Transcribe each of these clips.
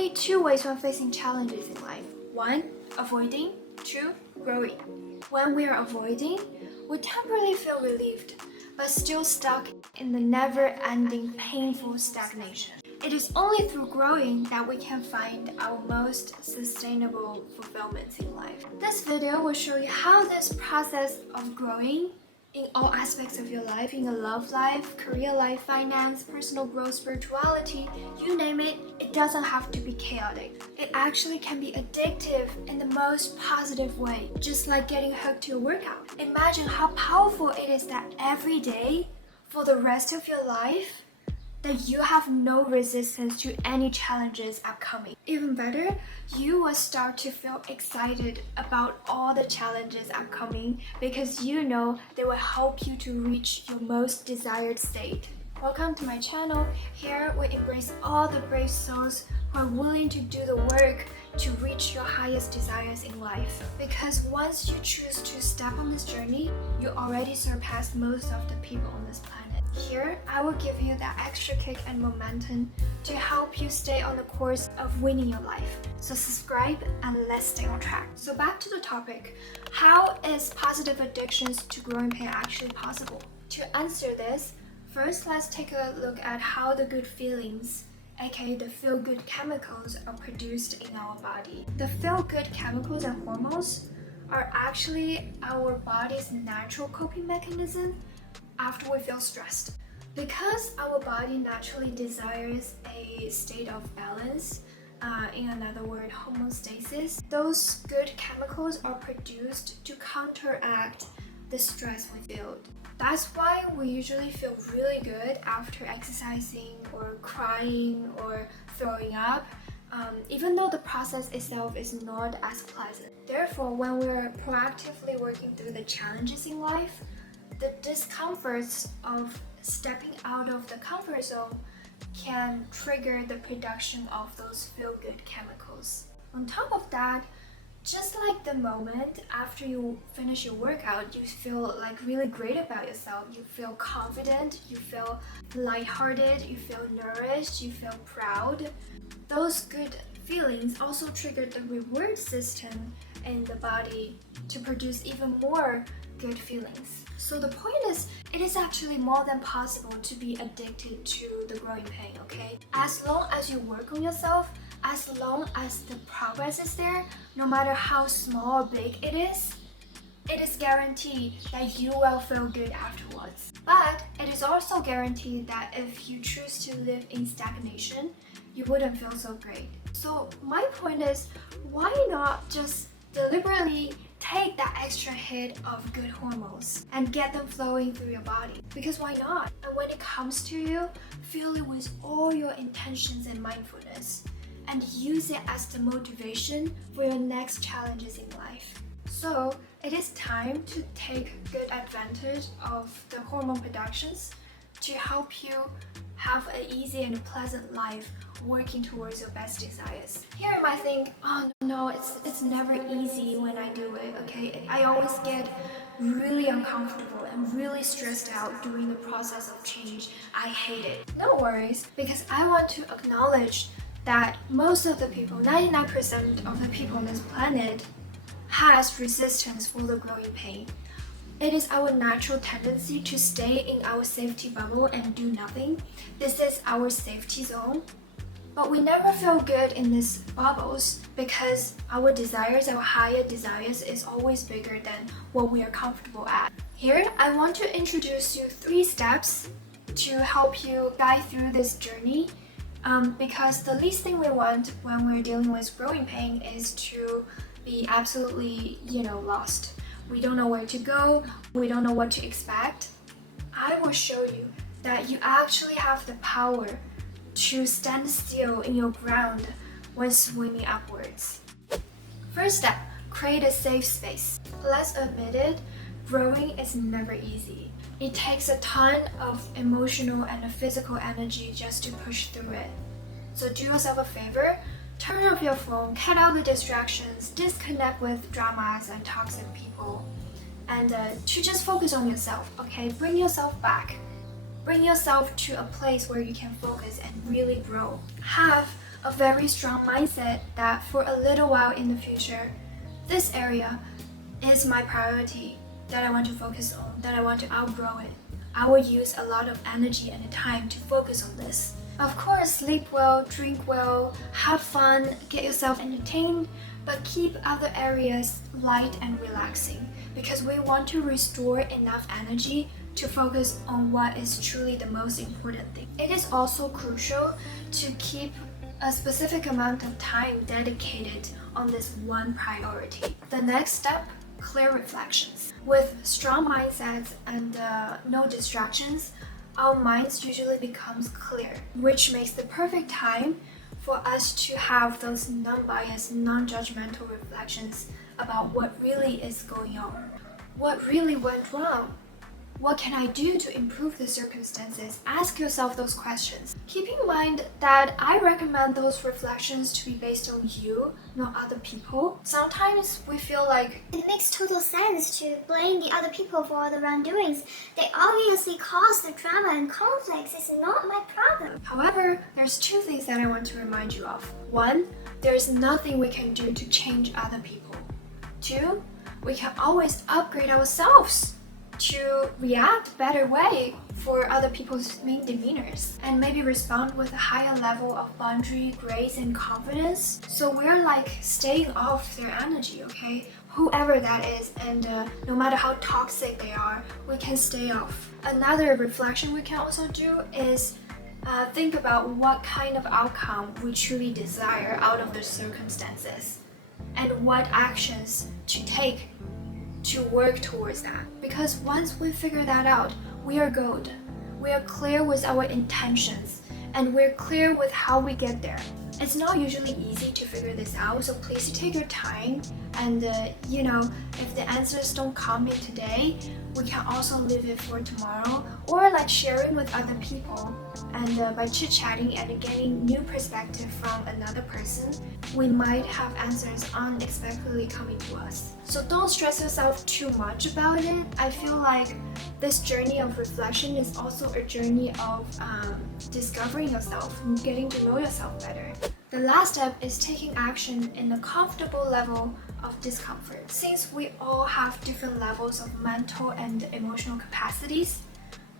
only two ways when facing challenges in life. One, avoiding. Two, growing. When we are avoiding, we temporarily feel relieved, but still stuck in the never-ending painful stagnation. It is only through growing that we can find our most sustainable fulfillments in life. This video will show you how this process of growing in all aspects of your life, in your love life, career life, finance, personal growth, spirituality, you name it, it doesn't have to be chaotic. It actually can be addictive in the most positive way, just like getting hooked to a workout. Imagine how powerful it is that every day, for the rest of your life, that you have no resistance to any challenges upcoming. Even better, you will start to feel excited about all the challenges upcoming because you know they will help you to reach your most desired state. Welcome to my channel. Here we embrace all the brave souls who are willing to do the work to reach your highest desires in life. Because once you choose to step on this journey, you already surpassed most of the people on this planet. Here, I will give you that extra kick and momentum to help you stay on the course of winning your life. So subscribe and let's stay on track. So back to the topic, how is positive addictions to growing pain actually possible? To answer this, first let's take a look at how the good feelings, aka the feel-good chemicals, are produced in our body. The feel-good chemicals and hormones are actually our body's natural coping mechanism after we feel stressed. Because our body naturally desires a state of balance, in another word, homeostasis, those good chemicals are produced to counteract the stress we feel. That's why we usually feel really good after exercising or crying or throwing up, even though the process itself is not as pleasant. Therefore, when we're proactively working through the challenges in life, the discomforts of stepping out of the comfort zone can trigger the production of those feel-good chemicals. On top of that, just like the moment after you finish your workout, you feel like really great about yourself, you feel confident, you feel lighthearted, you feel nourished, you feel proud. Those good feelings also trigger the reward system in the body to produce even more good feelings. So the point is, it is actually more than possible to be addicted to the growing pain, okay? As long as you work on yourself, as long as the progress is there, no matter how small or big it is guaranteed that you will feel good afterwards. But it is also guaranteed that if you choose to live in stagnation, you wouldn't feel so great. So my point is, why not just deliberately take that extra hit of good hormones and get them flowing through your body? Because why not? And when it comes to you, feel it with all your intentions and mindfulness and use it as the motivation for your next challenges in life. So it is time to take good advantage of the hormone productions to help you have an easy and pleasant life working towards your best desires. Here you might think, oh no, it's never easy when I do it, okay? I always get really uncomfortable and really stressed out during the process of change. I hate it. No worries, because I want to acknowledge that most of the people, 99% of the people on this planet, has resistance for the growing pain. It is our natural tendency to stay in our safety bubble and do nothing. This is our safety zone. But we never feel good in these bubbles because our desires, our higher desires, is always bigger than what we are comfortable at. Here, I want to introduce you 3 steps to help you guide through this journey. Because the least thing we want when we're dealing with growing pain is to be absolutely, lost. We don't know where to go, we don't know what to expect. I will show you that you actually have the power to stand still in your ground when swimming upwards. First step, create a safe space. Let's admit it, growing is never easy. It takes a ton of emotional and physical energy just to push through it. So do yourself a favor, turn off your phone, cut out the distractions, disconnect with dramas and toxic people, and to just focus on yourself, okay? Bring yourself back. Bring yourself to a place where you can focus and really grow. Have a very strong mindset that for a little while in the future, this area is my priority that I want to focus on, that I want to outgrow it. I will use a lot of energy and time to focus on this. Of course, sleep well, drink well, have fun, get yourself entertained, but keep other areas light and relaxing because we want to restore enough energy to focus on what is truly the most important thing. It is also crucial to keep a specific amount of time dedicated on this one priority. The next step, clear reflections. With strong mindsets and no distractions, our minds usually becomes clear, which makes the perfect time for us to have those non-biased, non-judgmental reflections about what really is going on. What really went wrong? What can I do to improve the circumstances? Ask yourself those questions. Keep in mind that I recommend those reflections to be based on you, not other people. Sometimes we feel like it makes total sense to blame the other people for all the wrongdoings. They obviously caused the drama and conflicts. It's not my problem. However, there's two things that I want to remind you of. One, there's nothing we can do to change other people. Two, we can always upgrade ourselves to react better way for other people's mean demeanors and maybe respond with a higher level of boundary, grace, and confidence. So we're like staying off their energy, okay? Whoever that is, and no matter how toxic they are, we can stay off. Another reflection we can also do is think about what kind of outcome we truly desire out of the circumstances and what actions to take to work towards that. Because once we figure that out, we are good. We are clear with our intentions and we're clear with how we get there. It's not usually easy to figure this out, so please take your time and if the answers don't come in today, we can also leave it for tomorrow or like sharing with other people, and by chit-chatting and getting new perspective from another person, we might have answers unexpectedly coming to us. So don't stress yourself too much about it. I feel like this journey of reflection is also a journey of discovering yourself and getting to know yourself better. The last step is taking action in a comfortable level of discomfort. Since we all have different levels of mental and emotional capacities,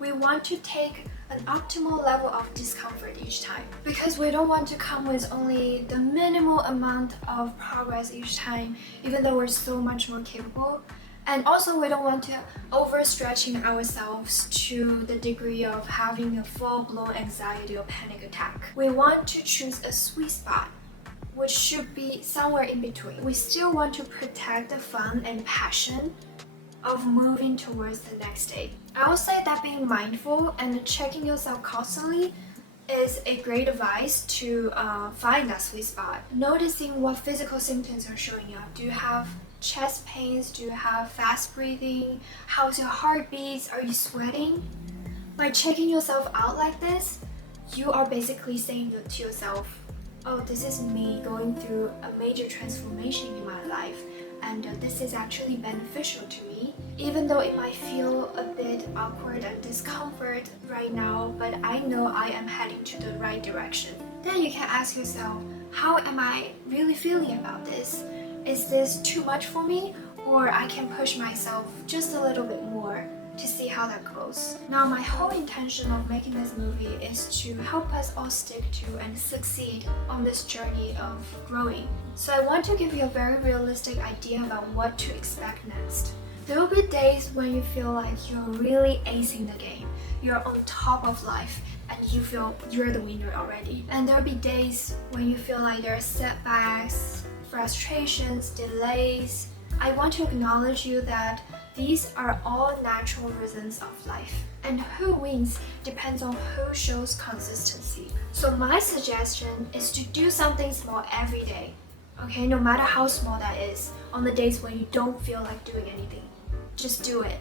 we want to take an optimal level of discomfort each time because we don't want to come with only the minimal amount of progress each time, even though we're so much more capable. And also we don't want to overstretching ourselves to the degree of having a full-blown anxiety or panic attack. We want to choose a sweet spot, which should be somewhere in between. We still want to protect the fun and passion of moving towards the next stage. I would say that being mindful and checking yourself constantly is a great advice to find that sweet spot. Noticing what physical symptoms are showing up. Do you have chest pains? Do you have fast breathing? How's your heartbeats? Are you sweating? By checking yourself out like this, you are basically saying to yourself, oh, this is me going through a major transformation in my life, and this is actually beneficial to me. Even though it might feel a bit awkward and discomfort right now, but I know I am heading to the right direction. Then you can ask yourself, how am I really feeling about this? Is this too much for me? Or I can push myself just a little bit more to see how that goes. Now, my whole intention of making this movie is to help us all stick to and succeed on this journey of growing. So I want to give you a very realistic idea about what to expect next. There will be days when you feel like you're really acing the game. You're on top of life and you feel you're the winner already. And there will be days when you feel like there are setbacks, frustrations, delays. I want to acknowledge you that these are all natural rhythms of life, and who wins depends on who shows consistency. So my suggestion is to do something small every day, okay? No matter how small that is, on the days when you don't feel like doing anything, just do it.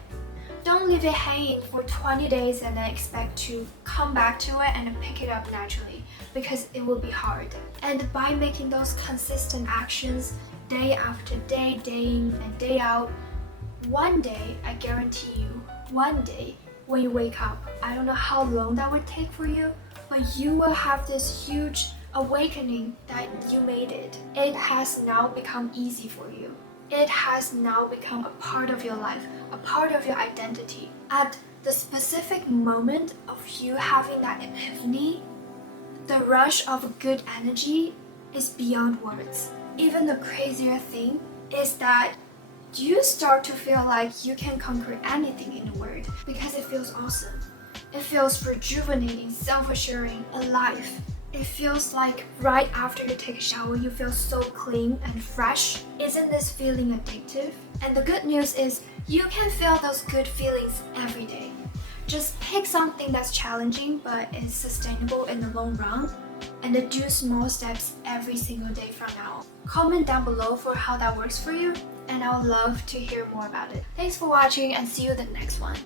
Don't leave it hanging for 20 days and then expect to come back to it and pick it up naturally, because it will be hard. And by making those consistent actions day after day, day in and day out, one day, I guarantee you, one day when you wake up, I don't know how long that would take for you, but you will have this huge awakening that you made it. It has now become easy for you. It has now become a part of your life, a part of your identity. At the specific moment of you having that epiphany, the rush of good energy is beyond words. Even the crazier thing is that you start to feel like you can conquer anything in the world because it feels awesome. It feels rejuvenating, self-assuring, alive. It feels like right after you take a shower, you feel so clean and fresh. Isn't this feeling addictive? And the good news is you can feel those good feelings every day. Just pick something that's challenging but is sustainable in the long run and do small steps every single day from now on. Comment down below for how that works for you, and I would love to hear more about it. Thanks for watching and see you in the next one.